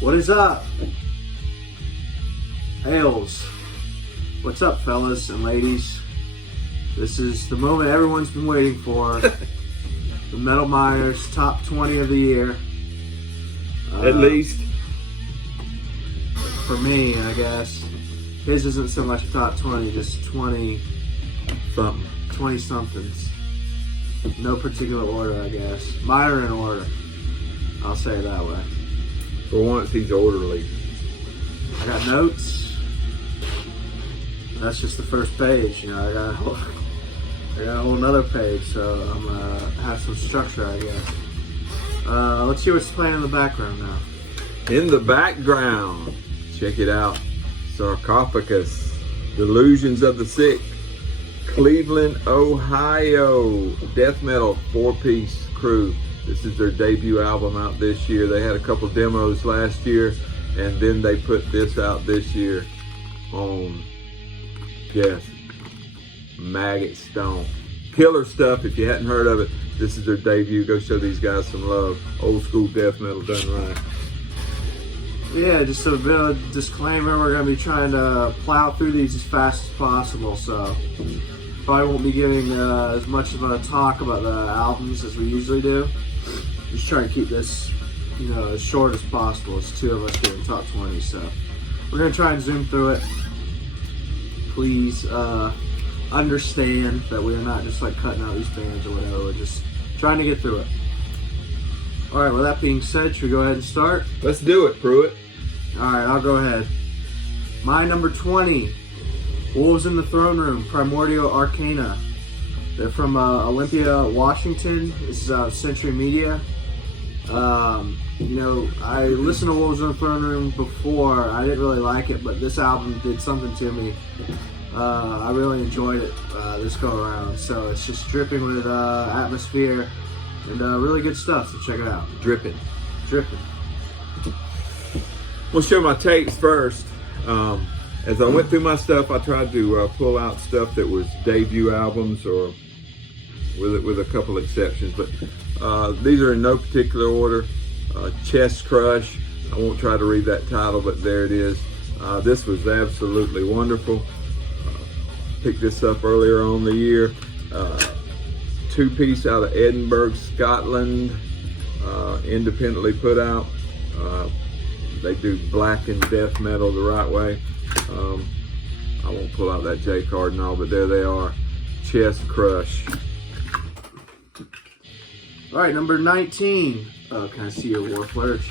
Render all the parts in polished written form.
What is up? Hails. What's up, fellas and ladies? This is the moment everyone's been waiting for. The Metal Myers top 20 of the year. At least. For me, I guess. His isn't so much top 20, just 20 Something. 20 somethings. No particular order, I guess. Mine are in order. I'll say it that way. For once, he's orderly. I got notes. That's just the first page. You know, I got a whole another page, so I'm gonna have some structure, I guess. Let's see what's playing in the background now. In the background, check it out. Sarcophagus, Delusions of the Sick, Cleveland, Ohio, death metal 4-piece crew. This is their debut album out this year. They had a couple demos last year, and then they put this out this year on, guess, Maggot Stone. Killer stuff. If you hadn't heard of it, this is their debut. Go show these guys some love. Old school death metal done right. Yeah, just a bit of a disclaimer. We're going to be trying to plow through these as fast as possible, so probably won't be giving as much of a talk about the albums as we usually do. Just trying to keep this, you know, as short as possible. It's two of us doing top 20, so we're going to try and zoom through it. Please understand that we are not just like cutting out these bands or whatever. We're just trying to get through it. All right, with that being said, should we go ahead and start? Let's do it, Pruitt. All right, I'll go ahead. My number 20, Wolves in the Throne Room, Primordial Arcana. They're from Olympia, Washington. This is Century Media. You know, I listened to Wolves in the Throne Room before. I didn't really like it, but this album did something to me. I really enjoyed it this go around. So it's just dripping with atmosphere and really good stuff. So check it out. Dripping. Dripping. We'll show my tapes first. As I went through my stuff, I tried to pull out stuff that was debut albums, or with a couple exceptions. But these are in no particular order. Chest Crush. I won't try to read that title, but there it is. This was absolutely wonderful. Picked this up earlier on the year. 2-piece out of Edinburgh, Scotland. Independently put out. They do black and death metal the right way. I won't pull out that J card and all, but there they are. Chest Crush. All right, number 19. Oh, can I see your Warflurge?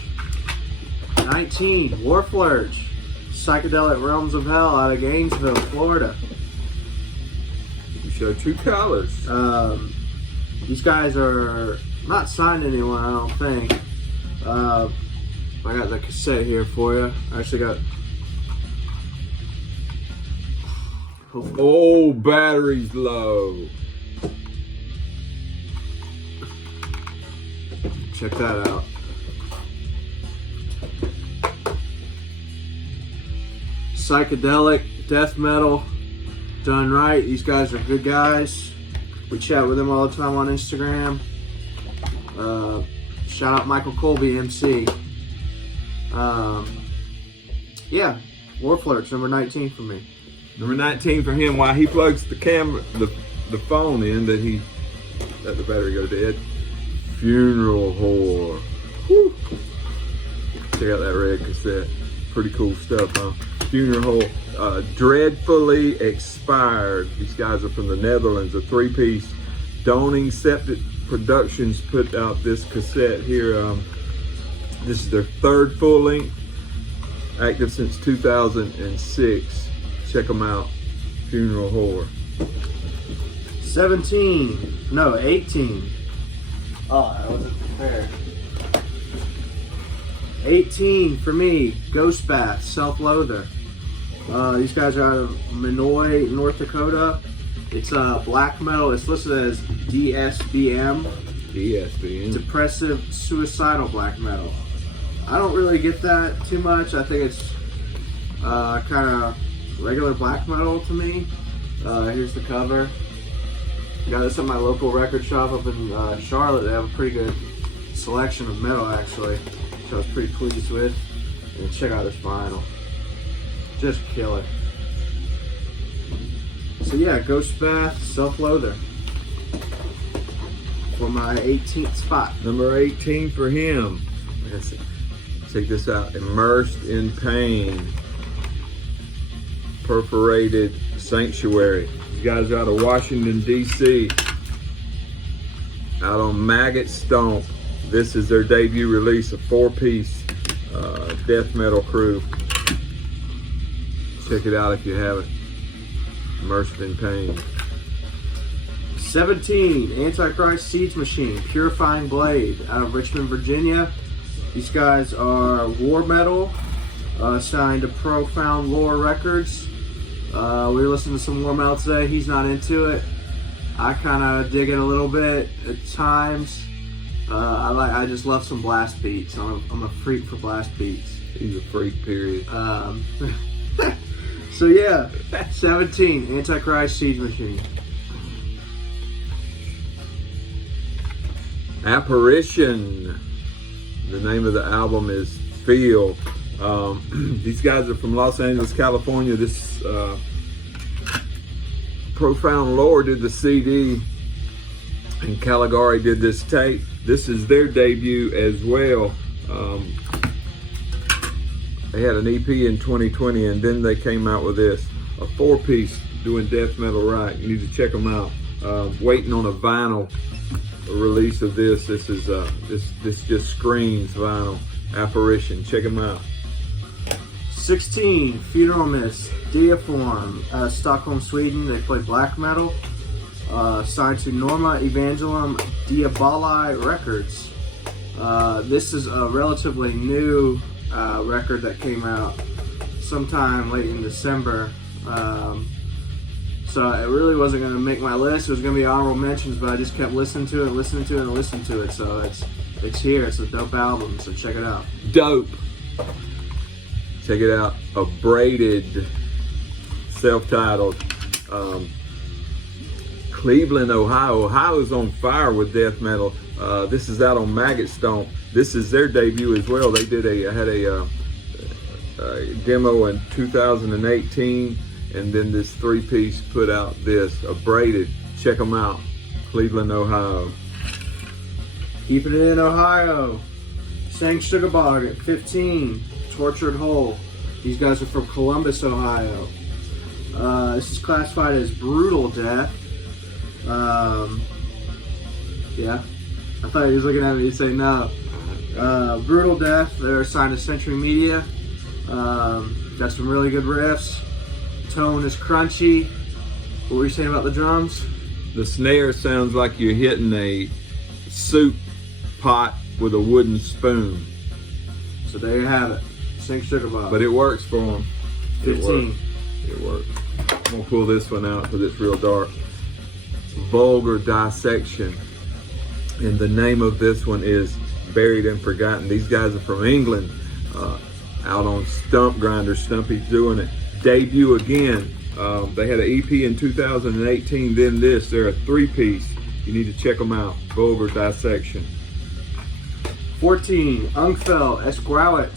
19, Warflurge. Psychedelic Realms of Hell out of Gainesville, Florida. You show two colors. These guys are not signed to anyone, I don't think. I got the cassette here for you. I actually got... Oh, battery's low. Check that out. Psychedelic, death metal, done right. These guys are good guys. We chat with them all the time on Instagram. Shout out Michael Colby, MC. Yeah, Warflurge, number 19 for me. Number 19 for him. While he plugs the camera, the phone in, that the battery go dead. Funeral Whore. Woo. Check out that red cassette. Pretty cool stuff, huh? Funeral Whore. Dreadfully Expired. These guys are from the Netherlands. A 3-piece. Doning Septic Productions put out this cassette here. This is their 3rd full length. Active since 2006. Check them out. Funeral Whore. 18. Oh, I wasn't prepared. 18 for me, Ghost Bath, Self-Loather. These guys are out of Minoy, North Dakota. It's black metal. It's listed as DSBM. DSBM. Depressive, suicidal black metal. I don't really get that too much. I think it's kind of regular black metal to me. Here's the cover. Got this at my local record shop up in Charlotte. They have a pretty good selection of metal, actually, which I was pretty pleased with. And check out this vinyl. Just killer. So yeah, Ghost Bath Self-Loather for my 18th spot. Number 18 for him. Let's see. Check this out. Immersed in Pain. Perforated Sanctuary. These guys are out of Washington, D.C. Out on Maggot Stomp. This is their debut release, a 4-piece death metal crew. Check it out if you haven't. Immersed in Pain. 17, Antichrist Siege Machine, Purifying Blade, out of Richmond, Virginia. These guys are war metal, signed to Profound Lore Records. We were listening to some war metal today. He's not into it. I kind of dig it a little bit at times. I just love some blast beats. I'm a freak for blast beats. He's a freak, period. So yeah, 17, Antichrist Siege Machine. Apparition. The name of the album is Feel. These guys are from Los Angeles, California. This Profound Lore did the CD, and Caligari did this tape. This is their debut as well. They had an EP in 2020, and then they came out with this, a 4-piece doing death metal right. You need to check them out. Waiting on a vinyl release of this. This is this just screams vinyl. Apparition. Check them out. 16, Funeral Mist, Diaform, Stockholm, Sweden. They play black metal. Signed to Norma Evangelum Diaboli Records. This is a relatively new record that came out sometime late in December. So it really wasn't going to make my list. It was going to be honorable mentions, but I just kept listening to it, listening to it, and listening to it. So it's here. It's a dope album. So check it out. Dope. Check it out. Abraded, self-titled. Cleveland, Ohio. Ohio's on fire with death metal. This is out on Maggot Stomp. This is their debut as well. They had a demo in 2018, and then this 3-piece put out this, Abraded. Check them out. Cleveland, Ohio. Keeping it in Ohio. Sang Sugar Bog at 15. Tortured Whole. These guys are from Columbus, Ohio. This is classified as brutal death. Yeah. I thought he was looking at me to say no. Brutal Death. They're signed to Century Media. Got some really good riffs. Tone is crunchy. What were you saying about the drums? The snare sounds like you're hitting a soup pot with a wooden spoon. So there you have it. Sing Sugar Bob. But it works for them. 15. It works. I'm going to pull this one out because it's real dark. Vulgar Dissection. And the name of this one is Buried and Forgotten. These guys are from England. Out on Stump Grinder. Stumpy's doing it. Debut again. They had an EP in 2018. Then this. They're a 3-piece. You need to check them out. Vulgar Dissection. 14. Ungfell Esquauet.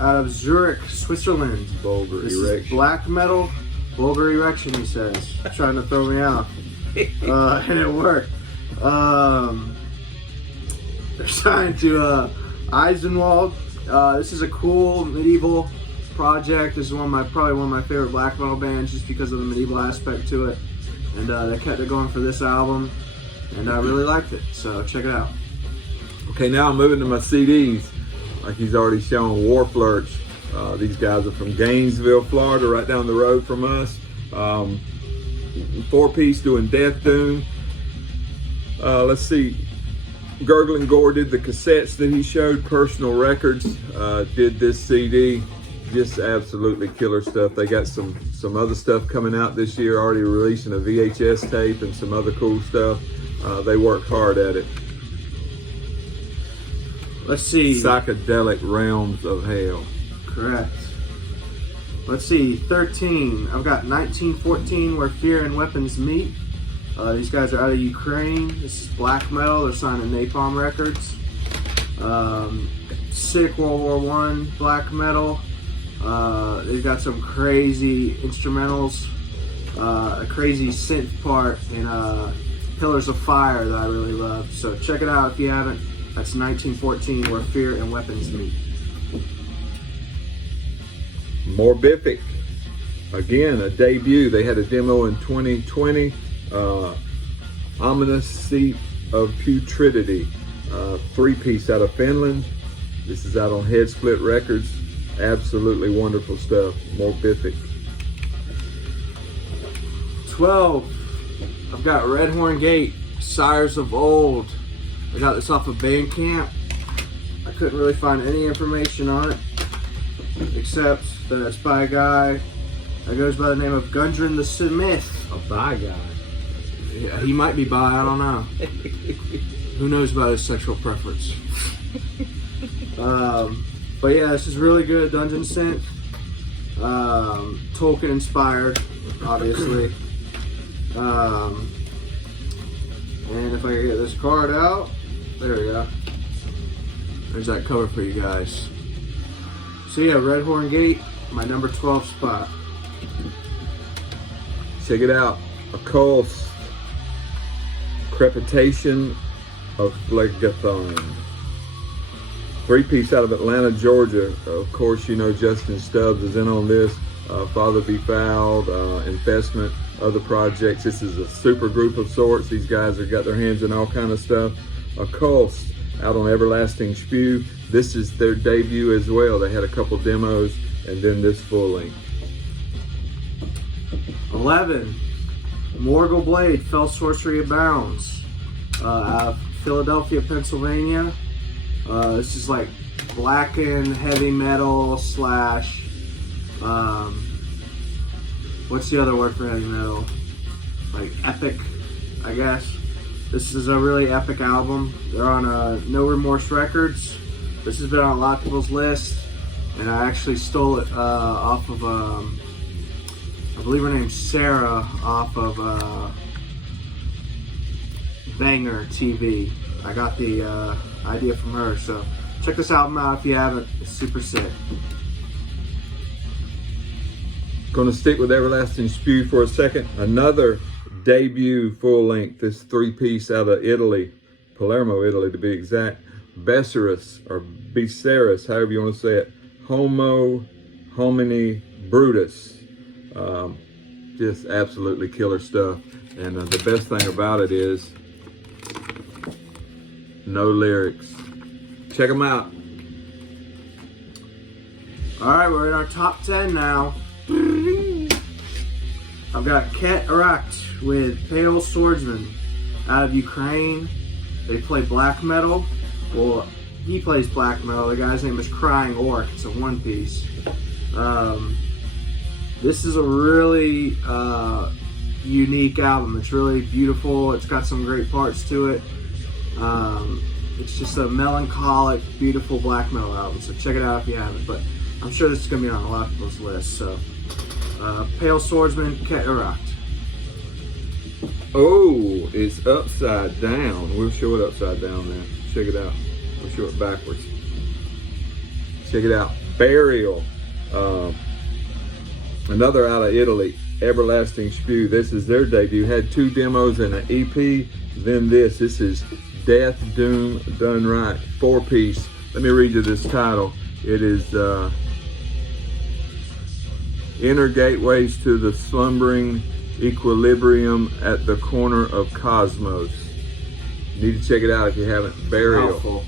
Out of Zurich, Switzerland. Vulgar This Erection. is black metal. Vulgar Erection, he says. Trying to throw me off. And it worked. They're signed to Eisenwald. This is a cool medieval project. This is probably one of my favorite black metal bands just because of the medieval aspect to it. And they kept it going for this album. And I really liked it. So check it out. Okay, now I'm moving to my CDs. Like he's already shown, War Flirts. These guys are from Gainesville, Florida, right down the road from us. 4-piece doing Death Doom. Let's see. Gurgling Gore did the cassettes that he showed. Personal Records did this CD. Just absolutely killer stuff. They got some other stuff coming out this year, already releasing a VHS tape and some other cool stuff. They worked hard at it. Let's see. Psychedelic Realms of Hell. Correct. Let's see. 13. I've got 1914, Where Fear and Weapons Meet. These guys are out of Ukraine. This is black metal. They're signed to Napalm Records. sick World War I black metal. They've got some crazy instrumentals, a crazy synth part, and Pillars of Fire that I really love. So check it out if you haven't. That's 1914, Where Fear and Weapons Meet. Morbid, again, a debut. They had a demo in 2020. Ominous Seat of Putridity, 3-piece out of Finland. This is out on Head Split Records. Absolutely wonderful stuff. Morbid. 12. I've got Red Horn Gate, Sires of Old. I got this off of Bandcamp. I couldn't really find any information on it, except that it's by a guy that goes by the name of Gundren the Smith. A bi guy. Yeah, he might be bi, I don't know. Who knows about his sexual preference? But yeah, this is really good dungeon synth. Tolkien inspired, obviously. And if I can get this card out, there we go. There's that cover for you guys. So yeah, Red Horn Gate, my number 12 spot. Check it out. Occult Crepitation of Phlegethon. 3-piece out of Atlanta, Georgia. Of course, you know Justin Stubbs is in on this. Father Be Fouled, Investment, other projects. This is a super group of sorts. These guys have got their hands in all kind of stuff. Occult out on Everlasting Spew. This is their debut as well. They had a couple demos and then this full length. 11. Morgul Blade, Fell Sorcery Abounds. Out of Philadelphia, Pennsylvania. This is like blackened heavy metal slash what's the other word for heavy metal? Like epic, I guess. This is a really epic album. They're on No Remorse Records. This has been on a lot of people's lists, and I actually stole it off of I believe her name's Sarah, off of Banger TV. I got the idea from her, so check this album out if you haven't. It's super sick. Gonna stick with Everlasting Spew for a second. Another debut full length. This 3-piece out of Italy, Palermo, Italy to be exact. Besserus or Becerus, however you want to say it. Homo Homini Brutus. Just absolutely killer stuff. And the best thing about it is no lyrics. Check them out. All right, we're in our top 10 now. I've got Ket Arakt with Pale Swordsman out of Ukraine. They play black metal. Well, he plays black metal. The guy's name is Crying Orc. It's a 1-piece. This is a really unique album. It's really beautiful. It's got some great parts to it. It's just a melancholic, beautiful black metal album. So check it out if you haven't. But I'm sure this is going to be on a lot of people's lists. So, Pale Swordsman, Ket Arakt. Oh, it's upside down. We'll show it upside down there. Check it out. We'll show it backwards. Check it out. Burial. Another out of Italy. Everlasting Spew. This is their debut. Had 2 demos and an EP. Then this. This is Death Doom Done Right. 4-piece. Let me read you this title. It is Inner Gateways to the Slumbering Equilibrium at the Corner of Cosmos. You need to check it out if you haven't. Burial. Mouthful.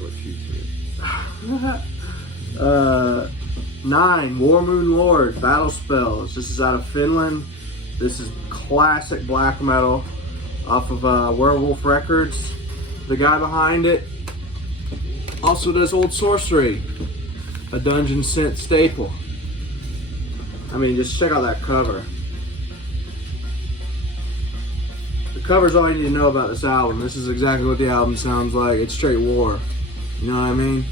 What she said. 9. War Moon Lord, Battle Spells. This is out of Finland. This is classic black metal off of Werewolf Records. The guy behind it also does Old Sorcery, a dungeon synth staple. I mean, just check out that cover. The cover's all you need to know about this album. This is exactly what the album sounds like. It's straight war. You know what I mean?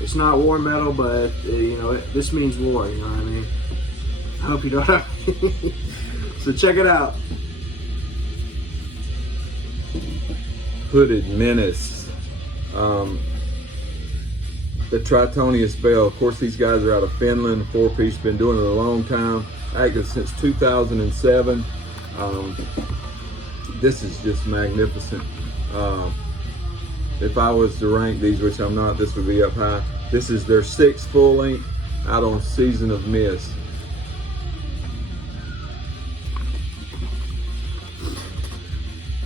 It's not war metal, but you know, this means war. You know what I mean? I hope you know what I mean. So check it out. Hooded Menace. The Tritonius Bell. Of course, these guys are out of Finland. 4-piece, been doing it a long time. Active since 2007. This is just magnificent. If I was to rank these, which I'm not, this would be up high. This is their 6th full length out on Season of Mist.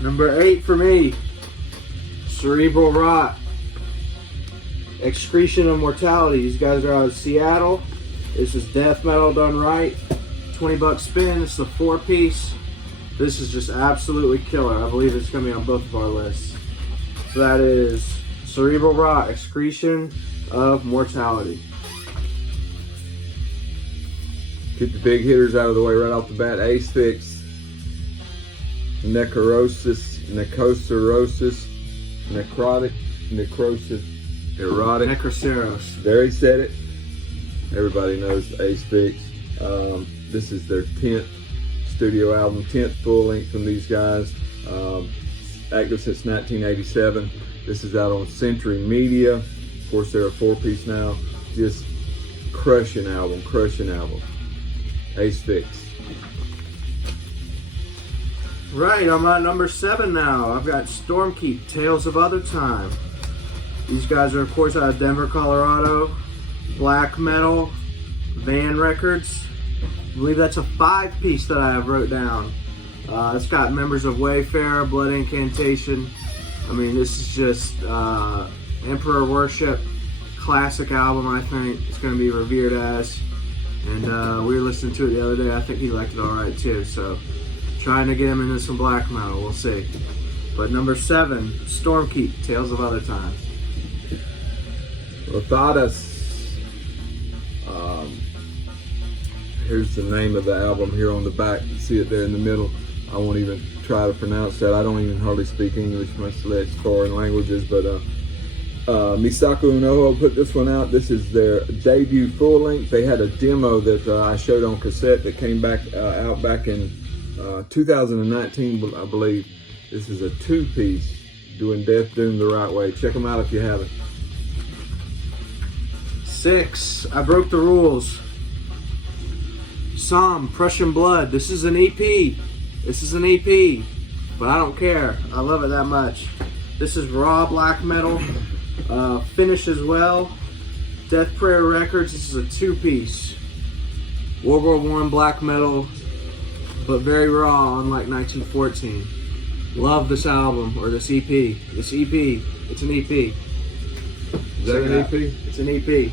Number 8 for me, Cerebral Rot, Excretion of Mortality. These guys are out of Seattle. This is death metal done right. $20 spin. It's the 4-piece. This is just absolutely killer. I believe it's going to be on both of our lists. So that is Cerebral Rot, Excretion of Mortality. Get the big hitters out of the way right off the bat. Asphyx, Necrosis, Necrotic, Necrosis, Erotic. Necroceros. There, he said it. Everybody knows Asphyx. This is their 10th studio album, 10th full length from these guys. Active since 1987. This is out on Century Media. Of course, they're a 4-piece now. Just crushing album. Asphyx. Right, I'm at number 7 now. I've got Stormkeep, Tales of Other Time. These guys are, of course, out of Denver, Colorado. Black metal, Van Records. I believe that's a 5-piece that I have wrote down. It's got members of Wayfarer, Blood Incantation. I mean, this is just Emperor Worship, classic album, I think. It's going to be revered as. And we were listening to it the other day. I think he liked it all right, too. So, trying to get him into some black metal. We'll see. But number 7, Stormkeep, Tales of Other Time. Rothatus. Here's the name of the album here on the back. You see it there in the middle. I won't even try to pronounce that. I don't even hardly speak English, much less foreign languages. But Misako Unoho put this one out. This is their debut full length. They had a demo that I showed on cassette that came back out back in 2019, I believe. This is a 2-piece doing Death Doom the right way. Check them out if you haven't. 6, I Broke the Rules. Psalm, Prussian Blood. This is an EP. But I don't care. I love it that much. This is raw black metal. Finnish as well. Death Prayer Records. This is a 2-piece. World War I black metal, but very raw, unlike 1914. Love this album, or this EP. It's an EP. Is that an EP? It's an EP.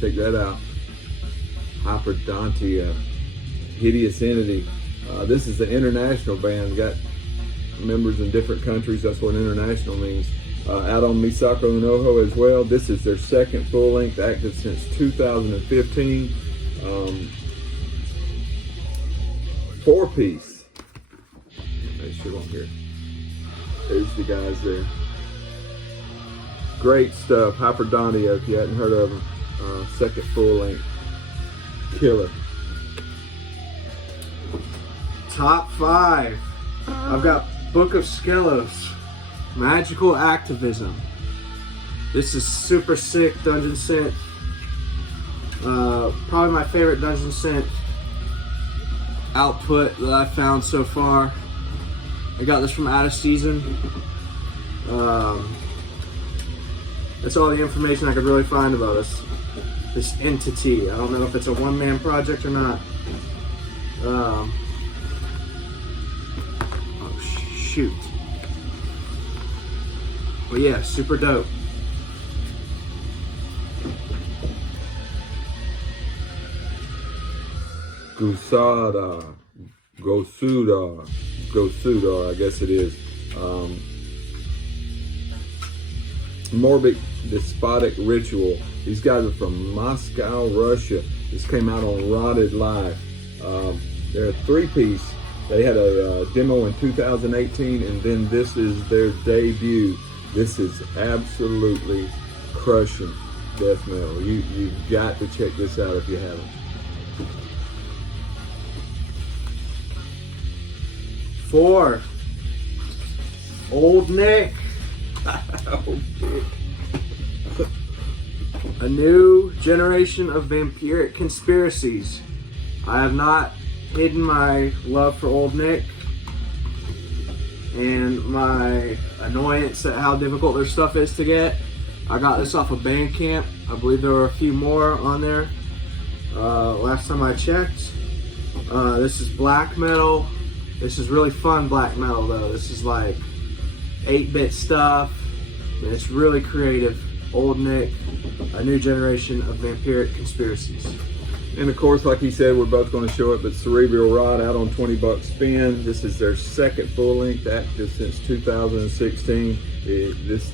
Check that out. Hyperdontia, Hideous Entity. This is the international band. Got members in different countries. That's what international means. Out on Misako Unoho as well. This is their 2nd full length, active since 2015. 4-piece. Make sure on here. There's the guys there. Great stuff. Hyperdontia, if you hadn't heard of them. 2nd full length. Killer. Top 5. I've got Book of Skelos, Magical Activism. This is super sick dungeon synth. Probably my favorite dungeon synth output that I've found so far. I got this from Out of Season. That's all the information I could really find about this entity. I don't know if it's a one-man project or not. Oh shoot. But yeah, super dope. Gosuda, I guess it is. Morbid, Despotic Ritual. These guys are from Moscow, Russia. This came out on Rotted Live. They're a 3-piece. They had a demo in 2018, and then this is their debut. This is absolutely crushing death metal. You've got to check this out if you haven't. 4, Old Nick. Oh, shit. A new generation of vampiric conspiracies. I have not hidden my love for Old Nick and my annoyance at how difficult their stuff is to get. I got this off of Bandcamp. I believe there were a few more on there last time I checked. This is black metal. This is really fun black metal though. This is like 8-bit stuff. It's really creative. Old Nick, a new generation of vampiric conspiracies. And of course, like he said, we're both going to show it, but Cerebral Rot out on 20 bucks spin. This is their second full-length, active since 2016. This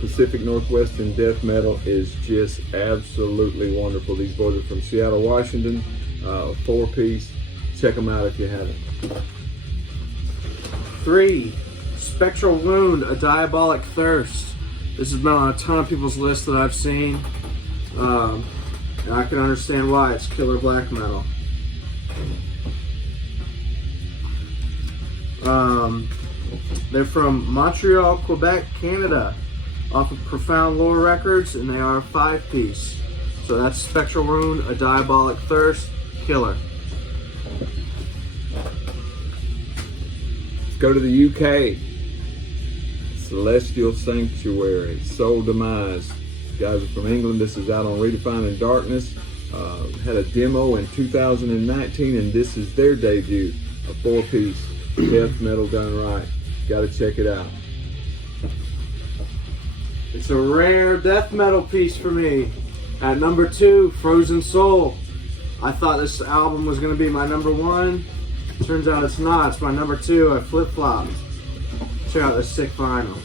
Pacific Northwestern death metal is just absolutely wonderful. These boys are from Seattle, Washington, 4-piece. Check them out if you haven't. 3, Spectral Wound, A Diabolic Thirst. This has been on a ton of people's lists that I've seen. And I can understand why. It's killer black metal. They're from Montreal, Quebec, Canada, off of Profound Lore Records, and they are a 5-piece. So that's Spectral Wound, A Diabolic Thirst, killer. Let's go to the UK. Celestial Sanctuary, Soul Demise. Guys are from England. This is out on Redefining Darkness. Had a demo in 2019, and this is their debut, a 4-piece death metal done right. Got to check it out. It's a rare death metal piece for me. At number 2, Frozen Soul. I thought this album was going to be my number 1. Turns out it's not. It's my number 2. I flip-flopped. Check out this sick vinyl.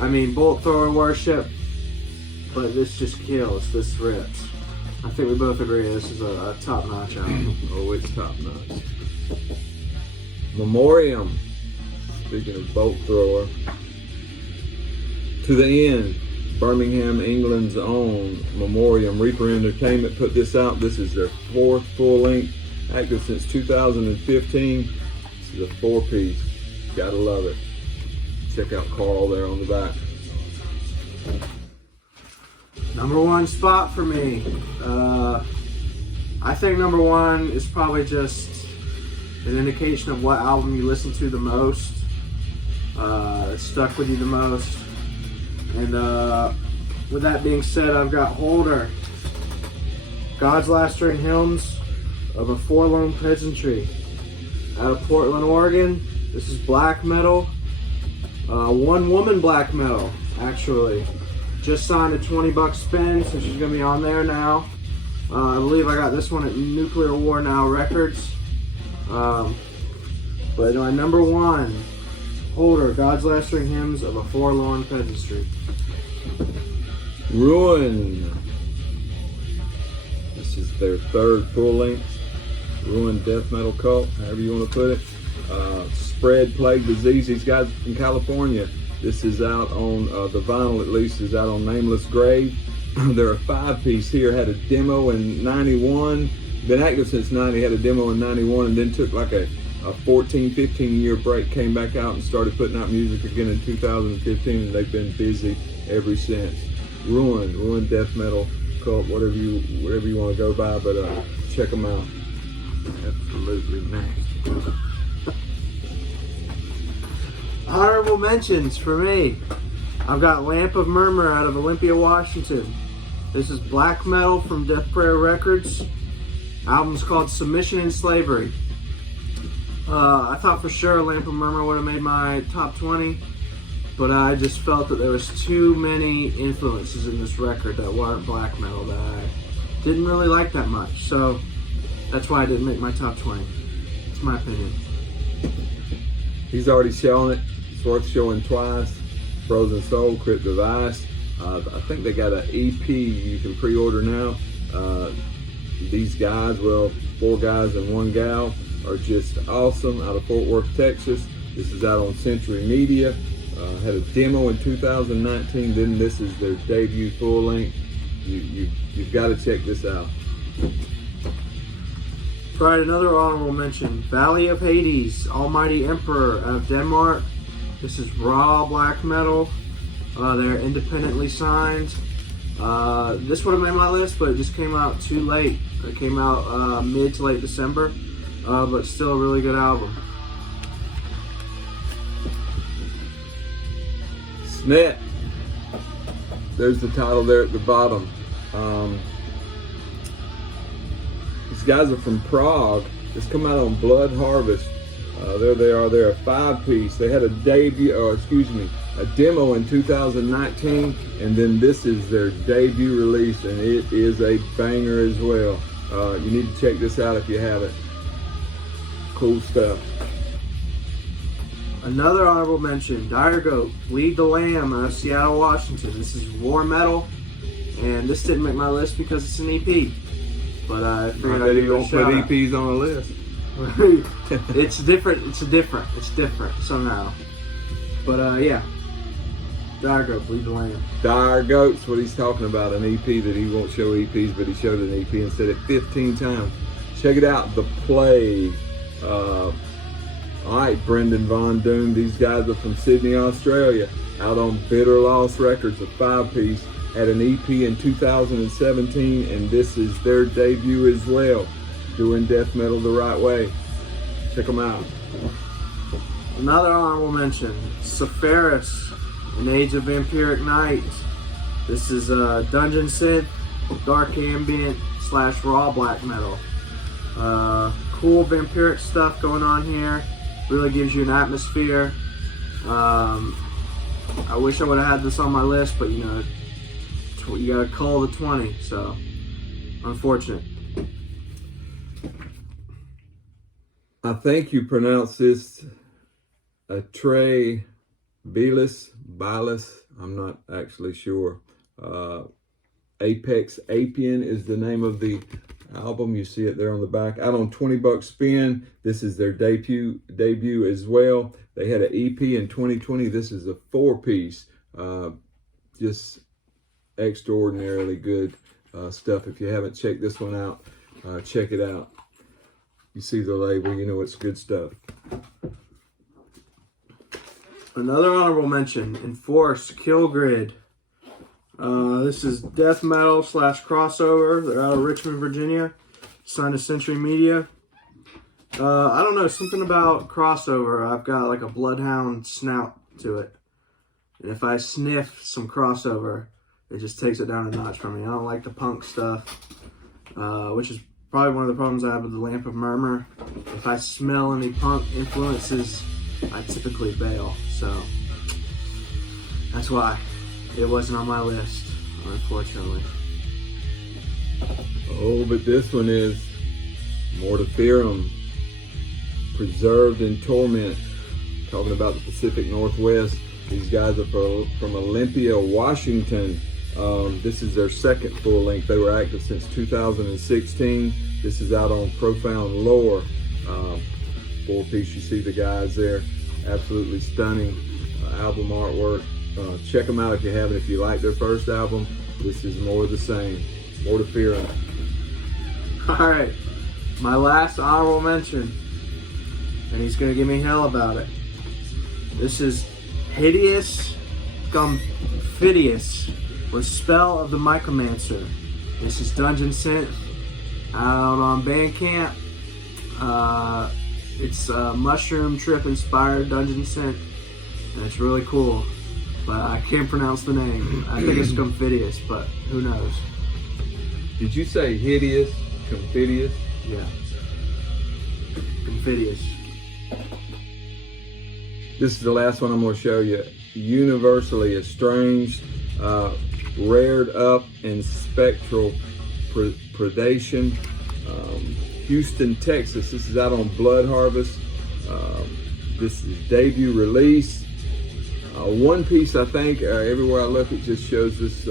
I mean, Bolt Thrower Worship, but this just kills. This rips. I think we both agree this is a top-notch album. Oh, it's top-notch. Memoriam. Speaking of Bolt Thrower. To the End. Birmingham, England's own Memoriam. Reaper Entertainment put this out. This is their 4th full-length. Active since 2015. This is a 4-piece. Gotta love it. Check out Carl there on the back. Number 1 spot for me. I think number 1 is probably just an indication of what album you listen to the most. It stuck with you the most. And with that being said, I've got Holder. God's Lastering Hymns of a Forlorn Peasantry. Out of Portland, Oregon. This is black metal. One-woman black metal, actually. Just signed a 20-buck spin, so she's going to be on there now. I believe I got this one at Nuclear War Now Records. But my number 1, Holder, God's Lastering Hymns of a Forlorn Peasantry. Ruin. This is their 3rd full-length. Ruin death metal cult, however you want to put it. Spread Plague Disease. These guys are from California. This is out on, the vinyl at least, is out on Nameless Grave. They're a 5-piece here. Had a demo in 91. Been active since 90. Had a demo in 91 and then took like a 14, 15 year break. Came back out and started putting out music again in 2015, and they've been busy ever since. Ruin death metal cult, whatever you want to go by, but check them out. Absolutely nasty. Honorable mentions for me. I've got Lamp of Murmur out of Olympia, Washington. This is black metal from Death Prayer Records. Album's called Submission and Slavery. I thought for sure Lamp of Murmur would have made my top 20, but I just felt that there was too many influences in this record that weren't black metal that I didn't really like that much. So that's why I didn't make my top 20. It's my opinion. He's already shown it. It's worth showing twice. Frozen Soul, Crypt of Ice. I think they got an EP you can pre-order now. These guys, well, 4 guys and 1 gal, are just awesome out of Fort Worth, Texas. This is out on Century Media. Had a demo in 2019. Then this is their debut full length. You've got to check this out. Alright, another honorable mention. Valley of Hades, Almighty Emperor out of Denmark. This is raw black metal. They're independently signed. This would have made my list, but it just came out too late. It came out mid to late December, but still a really good album. Snet. There's the title there at the bottom. These guys are from Prague. This come out on Blood Harvest. There they are. They're a 5-piece. They had a demo in 2019, and then this is their debut release, and it is a banger as well. You need to check this out if you haven't. Cool stuff. Another honorable mention, Dire Goat, Bleed the Lamb out of Seattle, Washington. This is war metal, and this didn't make my list because it's an EP. But I figured I'd give it a shout out. Put EPs on a list. It's different. It's different somehow. But yeah, Dire Goat, Bleed the Lamb. Dire Goat's what he's talking about, an EP that he won't show EPs, but he showed an EP and said it 15 times. Check it out, The Plague. All right, Brendan Von Doom. These guys are from Sydney, Australia, out on Bitter Loss Records, a 5-piece. Had an EP in 2017, and this is their debut as well, doing death metal the right way. Check them out. Another honorable mention, Sephiroth, An Age of Vampiric Night. This is dungeon synth, dark ambient / raw black metal. Cool vampiric stuff going on here. Really gives you an atmosphere. I wish I would have had this on my list, but you know, you gotta call the 20, so unfortunate. I think you pronounce this Trey Bilis, I'm not actually sure. Apex Apian is the name of the album. You see it there on the back. Out on 20 Buck Spin. This is their debut as well. They had an EP in 2020. This is a 4-piece. Just extraordinarily good stuff. If you haven't checked this one out, check it out. You see the label, you know it's good stuff. Another honorable mention, Enforce, Kill Grid. This is death metal / crossover. They're out of Richmond, Virginia. Signed to Century Media. I don't know, something about crossover. I've got like a bloodhound snout to it. And if I sniff some crossover, it just takes it down a notch for me. I don't like the punk stuff, which is probably one of the problems I have with the Lamp of Murmur. If I smell any punk influences, I typically bail. So that's why it wasn't on my list, unfortunately. Oh, but this one is Mortiferum, Preserved in Torment. Talking about the Pacific Northwest. These guys are from Olympia, Washington. This is their second full length. They were active since 2016. This is out on Profound Lore. 4-piece, you see the guys there. Absolutely stunning album artwork. Check them out if you haven't. If you like their first album, this is more of the same. Mortiferum. All right, my last honorable mention, and he's gonna give me hell about it. This is Hideous Gumfidious with Spell of the Micromancer. This is Dungeon Synth out on Bandcamp. It's Mushroom Trip inspired Dungeon Synth, and it's really cool. But I can't pronounce the name. I think it's Gumfidious, but who knows? Did you say Hideous Gumfidious? Yeah. Gumfidious. This is the last one I'm going to show you. Universally Estranged, Rared Up and Spectral Predation. Houston, Texas. This is out on Blood Harvest. This is debut release. 1-piece, I think. Everywhere I look, it just shows this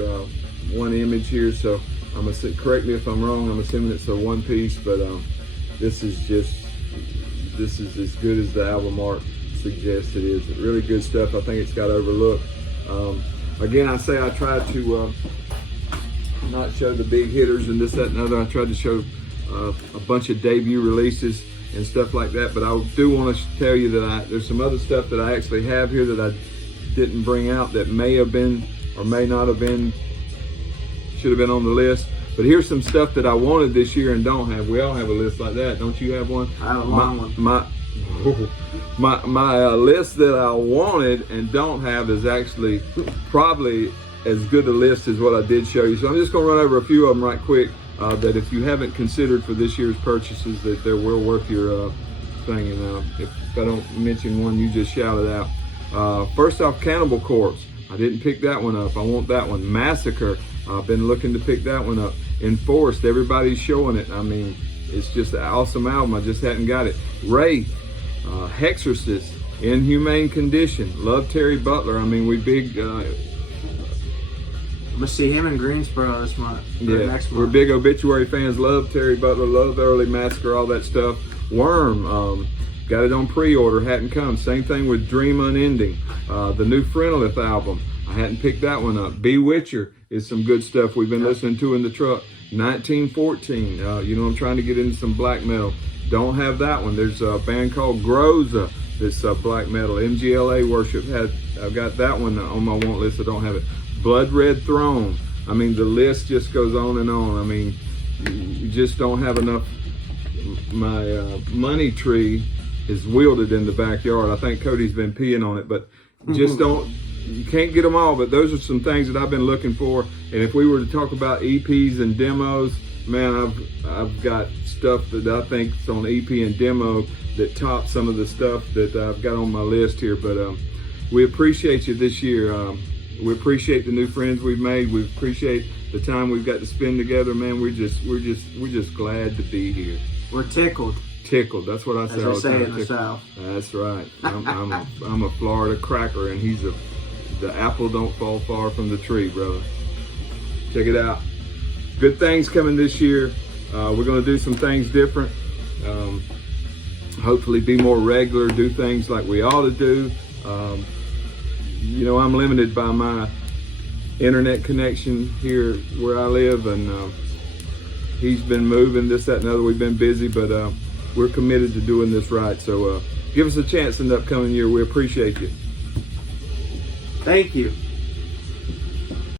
one image here. So I'm gonna say, correct me if I'm wrong. I'm assuming it's a 1-piece, but this is as good as the album art suggests it is. Really good stuff. I think it's got overlooked. Again, I say I tried to not show the big hitters and this, that, and other. I tried to show a bunch of debut releases and stuff like that. But I do want to tell you that there's some other stuff that I actually have here that I didn't bring out that may have been or may not have been, should have been on the list. But here's some stuff that I wanted this year and don't have. We all have a list like that. Don't you have one? I have a long one. My list that I wanted and don't have is actually probably as good a list as what I did show you. So I'm just going to run over a few of them right quick that if you haven't considered for this year's purchases, that they're well worth your thing. And if I don't mention one, you just shout it out. First off, Cannibal Corpse. I didn't pick that one up. I want that one. Massacre. I've been looking to pick that one up. Enforced. Everybody's showing it. I mean, it's just an awesome album. I just hadn't got it. Wraith. Hexorcist. Inhumane Condition. Love Terry Butler. I mean, we big... I'm gonna see him in Greensboro this month. Yeah, next month. We're big obituary fans. Love Terry Butler. Love the early Massacre. All that stuff. Worm. Got it on pre-order. Hadn't come. Same thing with Dream Unending. The new Phrenolith album. I hadn't picked that one up. Bewitcher is some good stuff we've been listening to in the truck. 1914. You know, I'm trying to get into some black metal. Don't have that one. There's a band called Groza that's black metal. MGLA Worship I've got that one on my want list. I don't have it. Blood Red Throne. I mean, the list just goes on and on. I mean, you just don't have enough. My money tree is wielded in the backyard. I think Cody's been peeing on it, but just don't. You can't get them all. But those are some things that I've been looking for. And if we were to talk about EPs and demos, man, I've got stuff that I think is on EP and demo that tops some of the stuff that I've got on my list here. But we appreciate you this year. We appreciate the new friends we've made. We appreciate the time we've got to spend together, man. We're just glad to be here. We're tickled. Tickled. That's what I say. As they say in the South. That's right. I'm a Florida cracker, and the apple don't fall far from the tree, brother. Check it out. Good things coming this year. We're going to do some things different. Hopefully be more regular, do things like we ought to do. You know, I'm limited by my internet connection here where I live, and he's been moving, this, that, and other. We've been busy, but we're committed to doing this right. So give us a chance in the upcoming year. We appreciate you. Thank you.